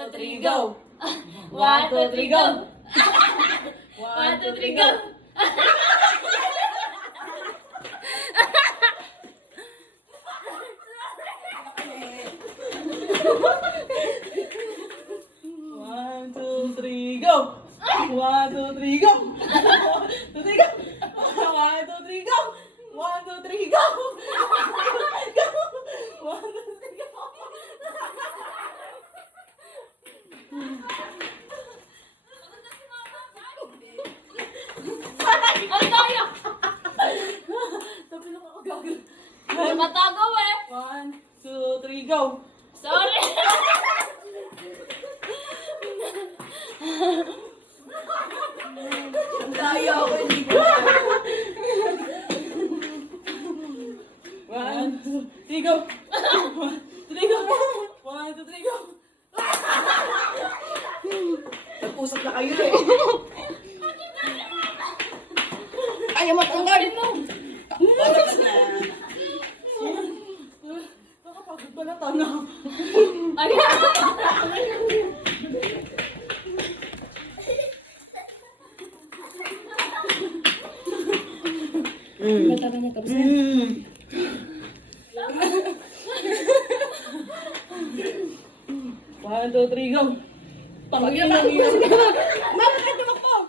two, three, go! 1, 2, 3, go! 1, 2, 3, go! One, two, three, go! 1, 2, 3, go! 1, 2, 3, go! 1, 2, 3, go! 1, 2, 3, go! Go! 1, 2, 3, go! Ang tayo! Sabi lang ako gagawin. Matagaw eh! 1, 2, 3, go! Sorry! Ang daya ako, hindi ko. 1, 2, 3, go! 1, 2, 3, go! 1, 2, 3, go! Nag-usap na kayo eh. Ayaw matanggal mo! Batas na. Nakapagod pala tana. Ay! Mata niya tapos na. One, two, three, go! Pangagyan na niya. Bakit ka tumakbo?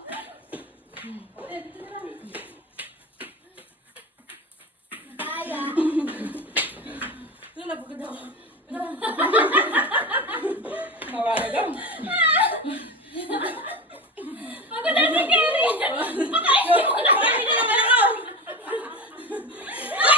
Ito na, pagkada ako. Mawala daw.